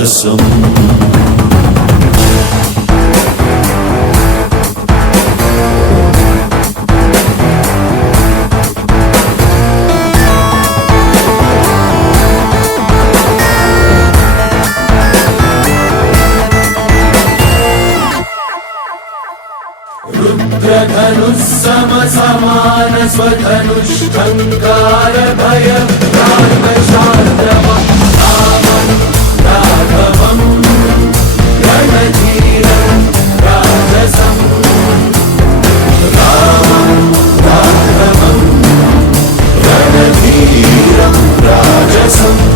రాజసం समान स्वधनुष्ठंकार भय शांतम राघवम रणधीरं राजसं रामं राघवं रणधीरं राजसं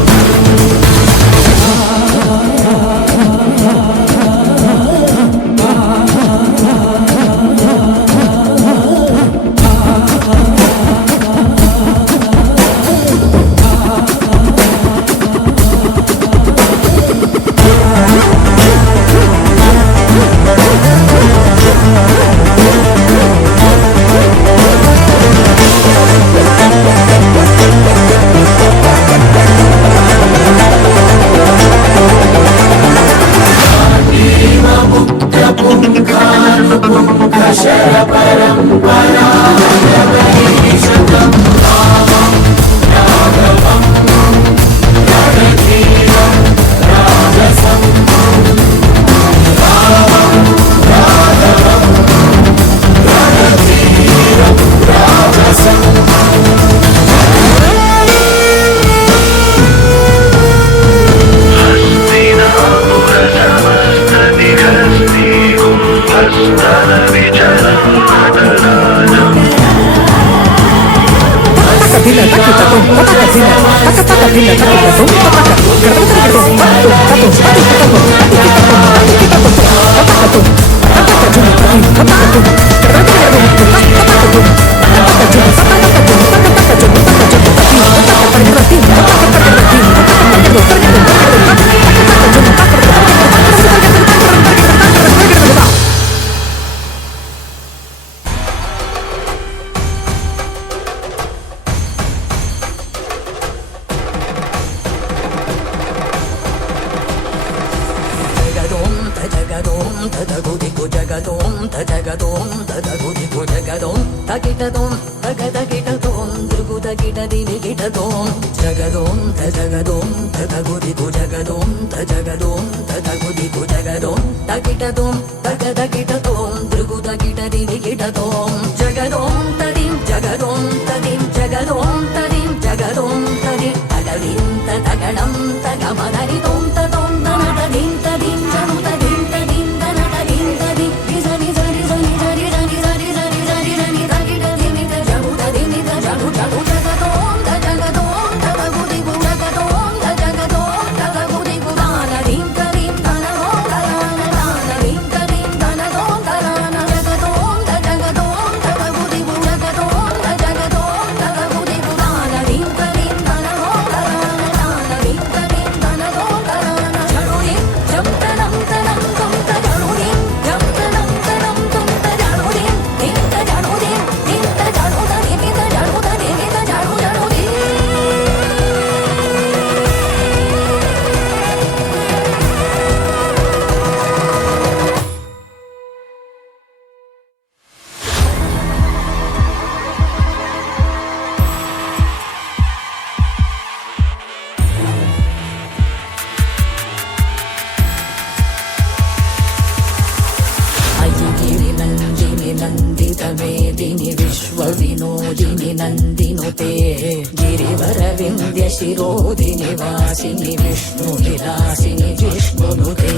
शिरोधिनि वासिनि विष्णुविलासिनि जिष्णुनुते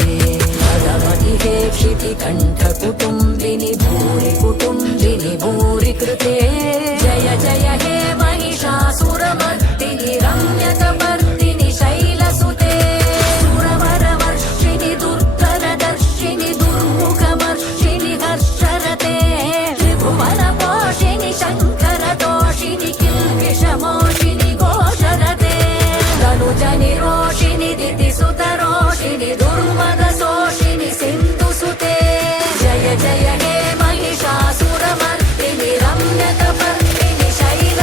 भगवति हे क्षितिकण्ठकुटुम्बिनि भूरि कुटुम्बिनि भूरि कृते जय जय हे महिषासुरमर्दिनि रम्यकपर्दिनि शैलसुते सुरवरवर्षिणि दुर्धरदर्शिनि दुर्मुखमर्षिणि हर्षरते त्रिभुवनपोषिणि शङ्करदोषिनि किल्बिषमोषिनि निरोषिणि दितिसुतरोषिणि दुर्मदशोषिणि सिन्धुसुते जय जय हे महिषासुरमर्दिनि रम्यकपर्दिनि शैल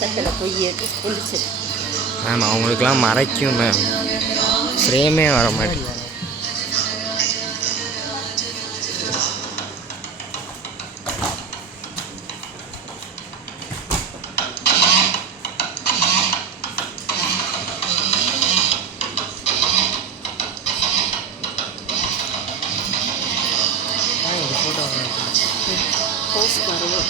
கத்தில் போய் ஒழிச்சிரு. மேம் அவங்களுக்கெல்லாம் மறைக்கும் மேம், ஃப்ரேமே வர மாட்டேங்குது. போஸ்ட் வரும்.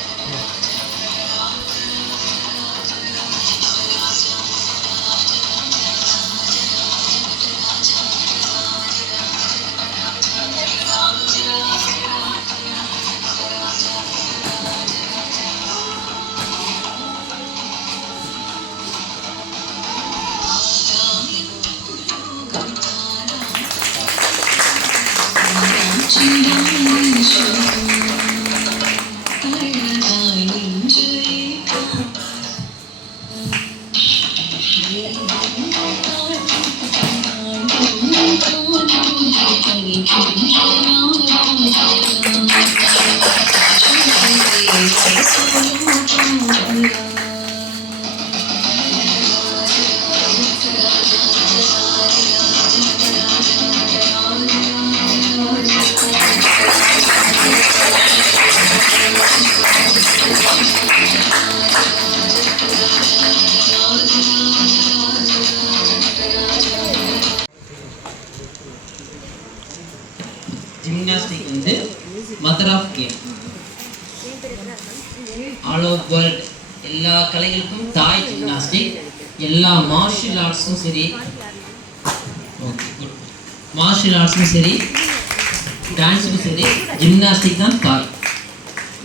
ஜிம்னாஸ்டிக் வந்து mother of game. All over world எல்லா கலைகளுக்கும் தாய் ஜிம்னாஸ்டிக். எல்லா மார்ஷியல் ஆர்ட்ஸும் சரி, மார்ஷியல் ஆர்ட்ஸும் சரி, டான்ஸுக்கும் சரி, ஜிம்னாஸ்டிக் தான் தாய்.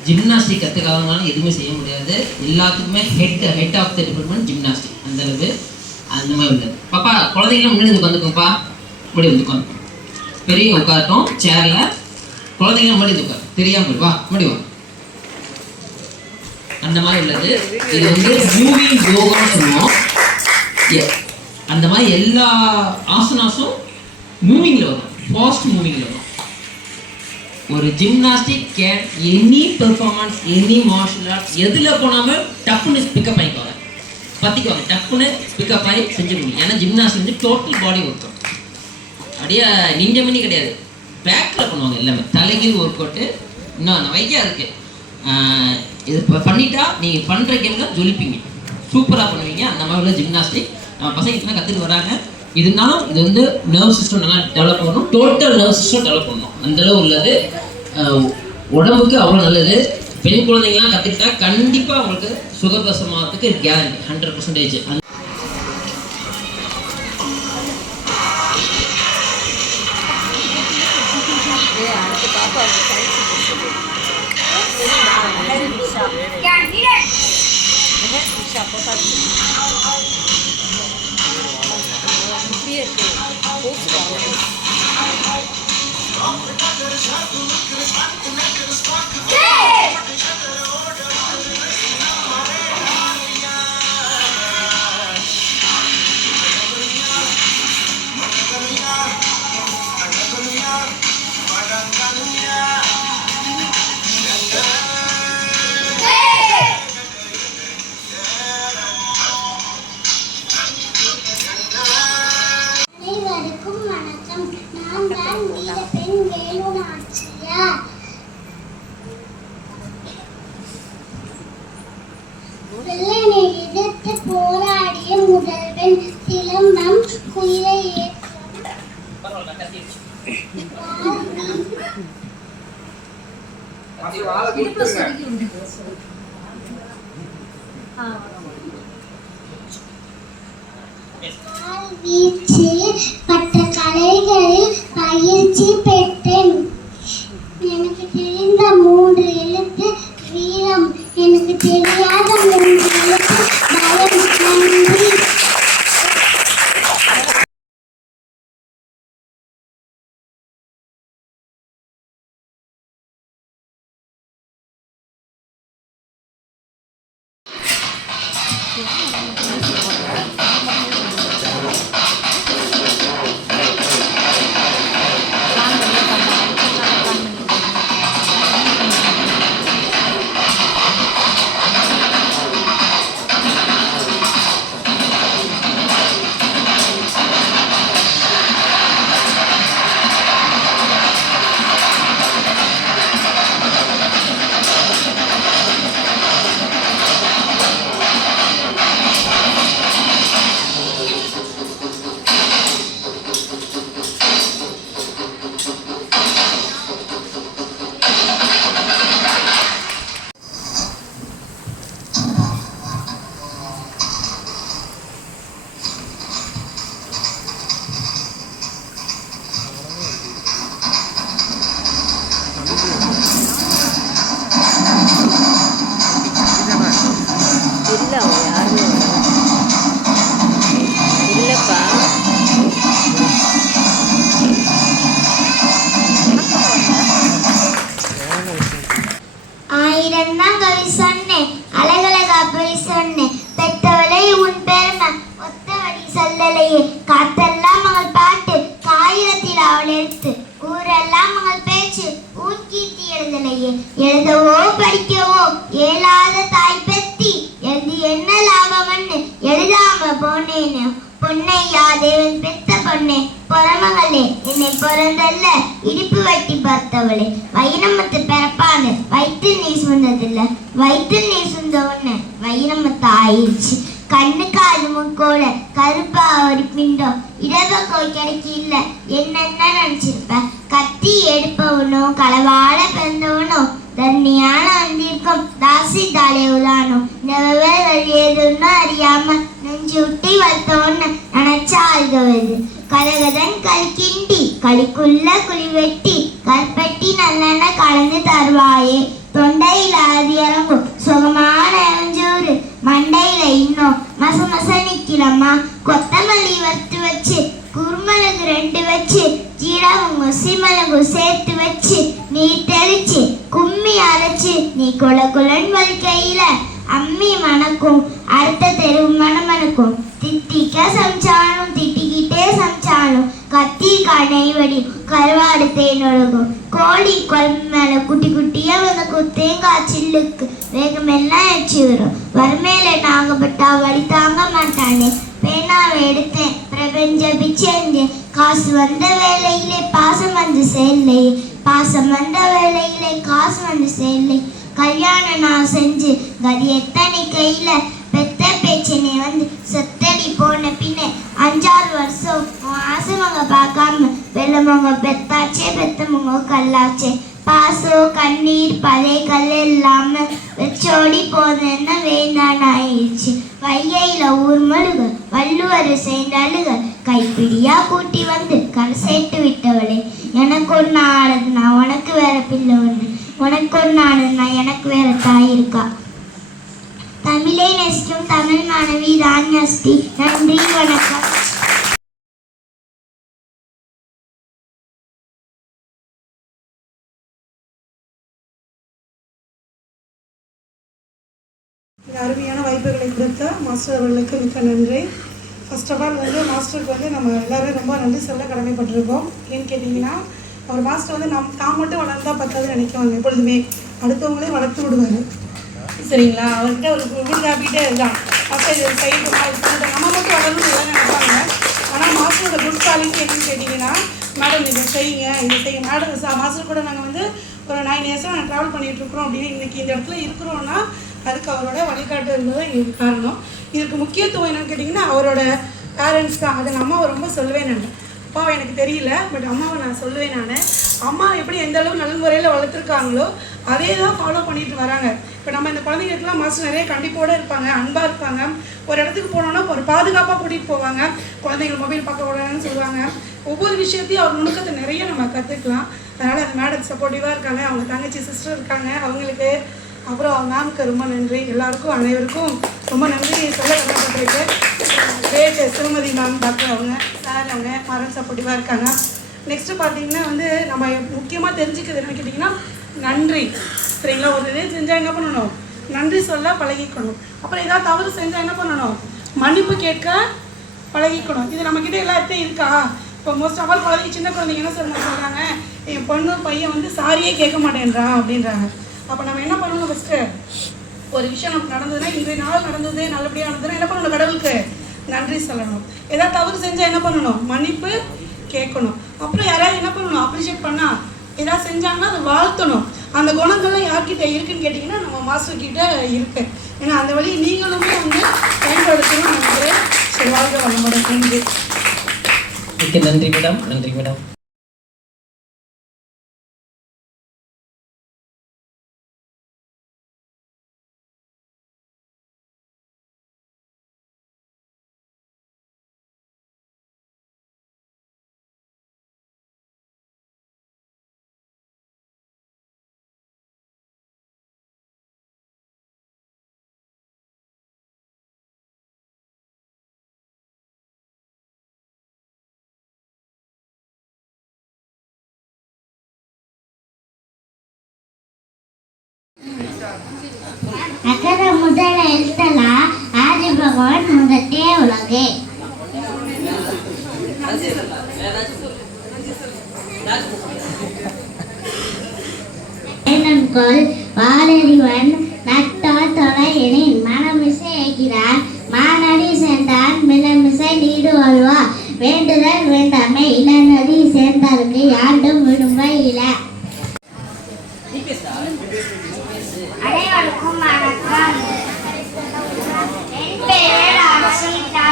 ஜிம்னாஸ்டிக் கற்றுக்காதனால எதுவுமே செய்ய முடியாது. எல்லாத்துக்குமே head of the department gymnastic. அந்தளவு அந்த மாதிரி உள்ளது. பாப்பா குழந்தைங்களும் முன்னாடி உட்காந்துக்கோப்பா, முன்னாடி வந்து உட்காந்து. பெரியவங்க உட்காரட்டும் சேரில், குழந்தைங்க முன்னாடி உட்காரு, தெரியாமல் வா முன்னாடி வா. அந்த மாதிரி உள்ளது. இது வந்து மூவிங் யோகான்னு சொல்லுவோம். அந்த மாதிரி எல்லா ஆசனாஸும் மூவிங்கில் வரும், ஃபாஸ்ட் மூவிங்கில் வரும். ஒரு gymnastic can any performance, any martial arts எதில் போனாமல் டப்புன்னு பிக்கப் ஆகிக்குவாங்க, பற்றிக்குவாங்க, டப்புன்னு பிக்கப் ஆகி செஞ்சு முடியும். ஏன்னா ஜிம்னாஸ்டிக் வந்து டோட்டல் பாடி ஒர்க் அவுட். அப்படியே நிஞ்ச மணி கிடையாது, பேக்கில் பண்ணுவாங்க எல்லாமே. தலைகீழ் ஒர்க் அவுட்டு இன்னும் நிறையா இருக்குது. இது பண்ணிட்டா நீங்கள் பண்ணுற கேமில் ஜொலிப்பீங்க, சூப்பராக பண்ணுவீங்க. அந்த மாதிரி உள்ள ஜிம்னாஸ்டிக் நம்ம பசங்க இப்போதான் கற்றுட்டு வராங்க. இருந்தாலும் இது வந்து நர்வ் சிஸ்டம் நல்லா டெவலப் பண்ணணும், டோட்டல் நர்வ் சிஸ்டம் டெவலப் பண்ணணும். அந்தளவு உள்ளது, உடம்புக்கு அவ்வளோ நல்லது. பெண் குழந்தைங்களாம் கற்றுக்கிட்டா கண்டிப்பாக அவங்களுக்கு சுகப்பிரசமாகிறதுக்கு கேரண்டி 100%. வீச்சு மற்ற கலைகளில் பயிற்சி பெற்றேன். எனக்கு தெரிந்த 3 எழுத்து வீரம், எனக்கு தெரியாத 3 எழுத்து பயம். நன்றி. இல்லை யாருமே இல்லைப்பா. ஆயிரம்தான் கவி சொன்னேன், அழகழகா போய் சொன்னேன். பெத்தவளை உன் பெருமை ஒத்தவடி சொல்லலையே. காத்தெல்லாம் மகள் பாட்டு, காகிதத்தில் அவள் எழுத்து. ஊரெல்லாம் மகள் பேச்சு, உன் கீர்த்தி எழுதலையே. எழுதவோ படிக்கவோ ஏலாத தாய் பெத்தி, எழுதி என்ன லாபம்னு எழுதாம போனேன்னு. பொன்னையா தேவன் பெத்த பொண்ணே, பொறமகளே என்னை பிறந்தல்ல இடுப்பு வெட்டி பார்த்தவளே. வைரமத்து பிறப்பான்னு வயிற்று நீ சுந்ததில்ல, வயிற்று நீ சுந்த ஒண்ணு வைரமத்து ஆயிடுச்சு. கண்ணு காது முக்கோட கருப்பா ஒரு பிண்டம், இடபக்கம் கிடைக்க இல்ல என்னென்ன நினைச்சிருப்ப. கத்தி எடுப்பவனும் களவாட பிறந்தவனும் தண்ணியான வந்திருக்கும் தாசி தாலேவுதானோ. இந்த விவரங்கள் ஏதுன்னு அறியாம நெஞ்சு விட்டி வளர்த்தோன்னு நினைச்சா அழுகவது. கலகதன் கல்கிண்டி களிக்குள்ள குழி வெட்டி கற்பட்டி நல்லெண்ண கலந்து தருவாயே. தொண்டையில அது இறங்கும் சுகமான எஞ்சூறு, மண்டையில இன்னும் மச மச நிக்கிறம்மா. கொத்தமல்லி வறுத்து வச்சு குருமிளகு 2 வச்சு ஜீரகம் சிமிளகு சேர்த்து வச்சு நீ தெளிச்சு கும்மி அரைச்சு நீ குலகுலன் வலிக்கையில அம்மி மணக்கும் அடுத்த தெருவு மணமணக்கும். திட்டிக்க சமைச்சாலும் திட்டிக்கிட்டே சமைச்சாலும் கத்திரிக்காய் நெய்வடி கருவாடு தேனொழுகும். கோழி குழம்பு மேல குட்டி குட்டியா வந்து தேங்காய் சில்லுக்கு வேகமெல்லாம் எச்சு வரும். வறுமையில நாங்கப்பட்டா வழி தாங்க மாட்டானே. பேனாவை எடுத்தேன் பிரபஞ்ச பிச்சேந்தேன். காசு வந்த வேலையிலே பாசம் வந்து சேர்லை, பாசம் வந்த வேலையிலே காசு வந்து சேர்லை. கல்யாணம் நான் செஞ்சு கதி எத்தனை கையில பெத்த பேச்சனை வந்து செத்தடி போன பின்ன 5-6 வருஷம் ஆசைவங்க பார்க்காம வெள்ளமவங்க பெத்தாச்சே பெத்தவங்க கல்லாச்சே. பாசோ கண்ணீர் பழைய கல் இல்லாம வச்சோடி போனேன்னா வேண்டான் ஆயிடுச்சு. வைகையில ஊர் மழுக வள்ளுவர் சேர்ந்த அழுக கைப்பிடியா கூட்டி வந்து கரை சேர்த்து விட்டவளே. எனக்கு ஒன்று ஆனதுன்னா உனக்கு வேற பிள்ளை ஒன்று, உனக்கு ஒன்று ஆனதுன்னா எனக்கு வேற தாய் இருக்கா. தமிழை நேசிக்கும் தமிழ் மாணவி ராணியஸ்ரீ. நன்றி, வணக்கம். அருமையான வாய்ப்புகளை கொடுத்த மாஸ்டர் அவர்களுக்கு மிக்க நன்றி. ஃபர்ஸ்ட் ஆஃப் ஆல் வந்து மாஸ்டருக்கு வந்து நம்ம எல்லோரும் ரொம்ப நன்றி சொல்ல கடமைப்பட்டிருக்கோம். ஏன்னு கேட்டிங்கன்னா அவர் மாஸ்டர் வந்து தான் மட்டும் வளர்ந்தால் பத்தாதுன்னு நினைக்குவாங்க, எப்பொழுதுமே அடுத்தவங்களே வளர்த்து விடுவார். சரிங்களா, அவர்கிட்ட ஒரு குட் ஹேபிட்டே இதுதான். மாஸ்டர் இது செய்யணுமா இது பண்ணிட்டு நம்ம மட்டும் வளரணும் எல்லாம் நினைப்பாங்க. ஆனால் மாஸ்டரோட குட் குவாலிட்டி என்னன்னு கேட்டிங்கன்னா, மேடம் இதை செய்யுங்க இதை செய்ய மேடம். மாஸ்டர் கூட நாங்கள் வந்து ஒரு 9 இயர்ஸாக நாங்கள் ட்ராவல் பண்ணிகிட்ருக்குறோம். அப்படின்னு இன்றைக்கி இந்த இடத்துல இருக்கிறோன்னா அதுக்கு அவரோட வழிகாட்டு இருந்தது எங்களுக்கு காரணம். இதுக்கு முக்கியத்துவம் என்னன்னு கேட்டிங்கன்னா அவரோட பேரண்ட்ஸ் தான். அதை நான் அம்மாவை ரொம்ப சொல்லுவேன். நான் அப்பாவை எனக்கு தெரியல, பட் அம்மாவை நான் சொல்லுவேன். நான் அம்மா எப்படி எந்த அளவு நல்ல முறையில் வளர்த்துருக்காங்களோ அதே தான் ஃபாலோ பண்ணிட்டு வராங்க. இப்போ நம்ம இந்த குழந்தைங்களுக்குலாம் மாஸ்டர் நிறைய கண்டிப்போடு இருப்பாங்க, அன்பாக இருப்பாங்க. ஒரு இடத்துக்கு போனோன்னா ஒரு பாதுகாப்பாக கூட்டிகிட்டு போவாங்க. குழந்தைகள் மொபைல் பார்க்க கூடாதுன்னு சொல்லுவாங்க. ஒவ்வொரு விஷயத்தையும் அவர் நுணுக்கத்தை நிறைய நம்ம கற்றுக்கலாம். அதனால் அந்த மேடம் சப்போர்ட்டிவாக இருக்காங்க. அவங்க தங்கச்சி சிஸ்டர் இருக்காங்க, அவங்களுக்கு. அப்புறம் மேம்க்கு ரொம்ப நன்றி. எல்லாருக்கும் அனைவருக்கும் ரொம்ப நன்றி சொல்ல கடமைப்பட்டிருக்கு. கிரேட் திருமதி மேம், டாக்டர் அவங்க, சார் அவங்க மரம் சப்போர்ட்டிவாக இருக்காங்க. நெக்ஸ்ட்டு பார்த்தீங்கன்னா வந்து நம்ம முக்கியமாக தெரிஞ்சுக்கிறது என்ன கேட்டிங்கன்னா நன்றி. சரிங்களா? ஒரு இது செஞ்சால் என்ன பண்ணணும்? நன்றி சொல்ல பழகிக்கணும். அப்புறம் ஏதாவது தவறு செஞ்சால் என்ன பண்ணணும்? மன்னிப்பு கேட்க பழகிக்கணும். இது நம்மக்கிட்ட எல்லாத்தையும் இருக்கா? இப்போ மோஸ்ட் ஆஃப் ஆல் குழந்தைங்க, சின்ன குழந்தைங்க என்ன சொல்கிறாங்க, என் பொண்ணு பையன் வந்து சாரியே கேட்க மாட்டேன்றான் அப்படின்றாங்க. அப்போ நம்ம என்ன பண்ணணும்? ஃபஸ்ட்டு ஒரு விஷயம் நமக்கு நடந்ததுன்னா, இன்றைய நாள் நடந்தது நல்லபடியாக நடந்ததுன்னா என்ன பண்ணணும்? கடவுளுக்கு நன்றி சொல்லணும். ஏதாவது தவறு செஞ்சால் என்ன பண்ணணும்? மன்னிப்பு கேட்கணும். அப்புறம் யாராவது என்ன பண்ணணும்? அப்ரிஷியேட் பண்ணால் ஏதாவது செஞ்சாங்கன்னா அதை வாழ்த்தணும். அந்த குணங்கள்லாம் யார்கிட்ட இருக்குன்னு கேட்டிங்கன்னா நம்ம மாஸ்டர் கிட்ட இருக்கு. ஏன்னா அந்த வழி நீங்களுமே வந்து பயன்படுத்தணும் நினைக்கிறேன். சரி, வாழ்க்கை வளமுடன். நன்றி. நன்றி மேடம். நன்றி மேடம். அகர முதல எழுத்தெல்லாம் ஆதி பகவான் முதற்றே உலகு. கொள் வாளறிவன் நட்டால் தொலையெனின் மனமிசை ஏகிறான் மானடி சேர்ந்தான் மிளமிசை நீடு வாழ்வா வேண்டுதல் வேண்டாமை இளநடி சேர்ந்தாருக்கு யாண்டும் விடும்ப இல. அனைவருக்கும் வணக்கம். என் பெயர் அர்ஷிதா.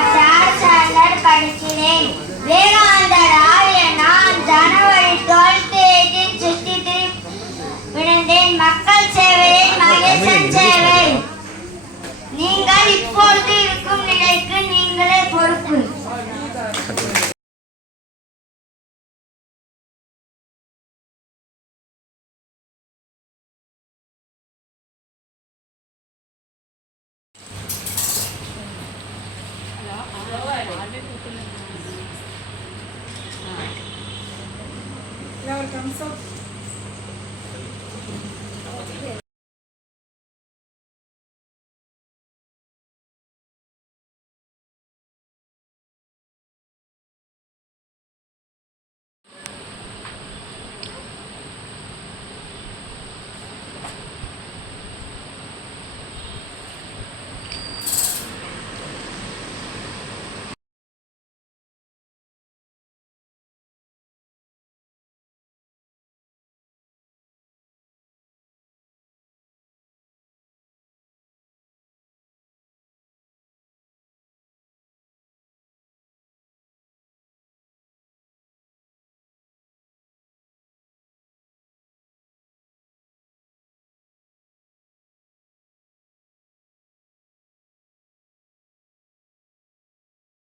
படிக்கிறேன். விவேகானந்தரால் நான் ஜனவரி 12 சுற்றி விழுந்தேன். மக்கள் சேவையை மகேசன் சேவை. நீங்கள் இப்பொழுது இருக்கும் நிலைக்கு நீங்களே பொறுப்பு. thumbs up.